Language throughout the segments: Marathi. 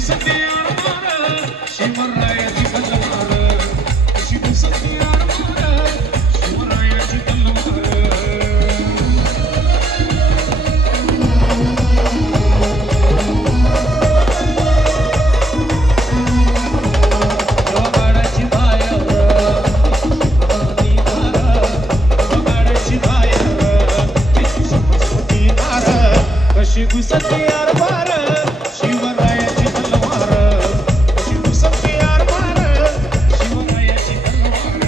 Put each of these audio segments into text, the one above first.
घुसते यार मार शिवरायाची तलवार कशी घुसते यार मार शिवरायाची तलवार वगाडाची बाहेर वगाडाची बाहेर सरस्वती दार कशी घुसते यार मार शिवरायाची तलवार कशी घुसते यार मार शिवरायाची तलवार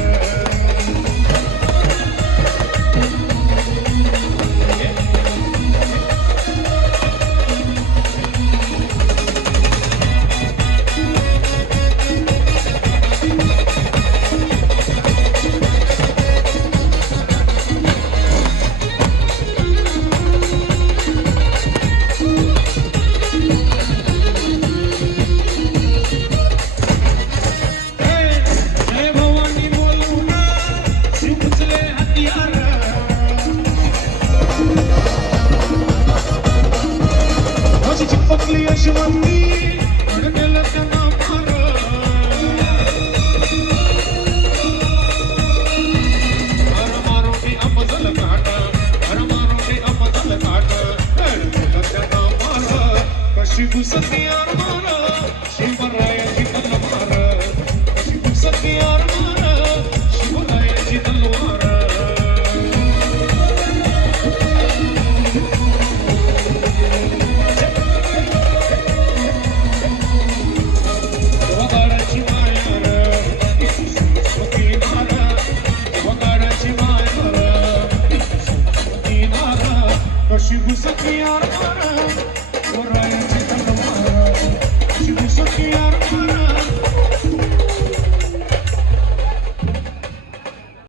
जय भवानी बोलून शिव उचले हत्यार माझी चिपकली अशी मंदी अडकेल त्यांना मार हर मारो की अफजल काट हर मारो की अफजल काट अडकेल त्यांना मार कशी घुसते यार मार शिवरायाची तलवार कशी घुसते यार मार शिवरायाची तलवार वगाडाची बाहेर सरस्वती दार वगाडाची बाहेर सरस्वती दार कशी घुसते यार मार शिवरायाची तलवार कशी घुसते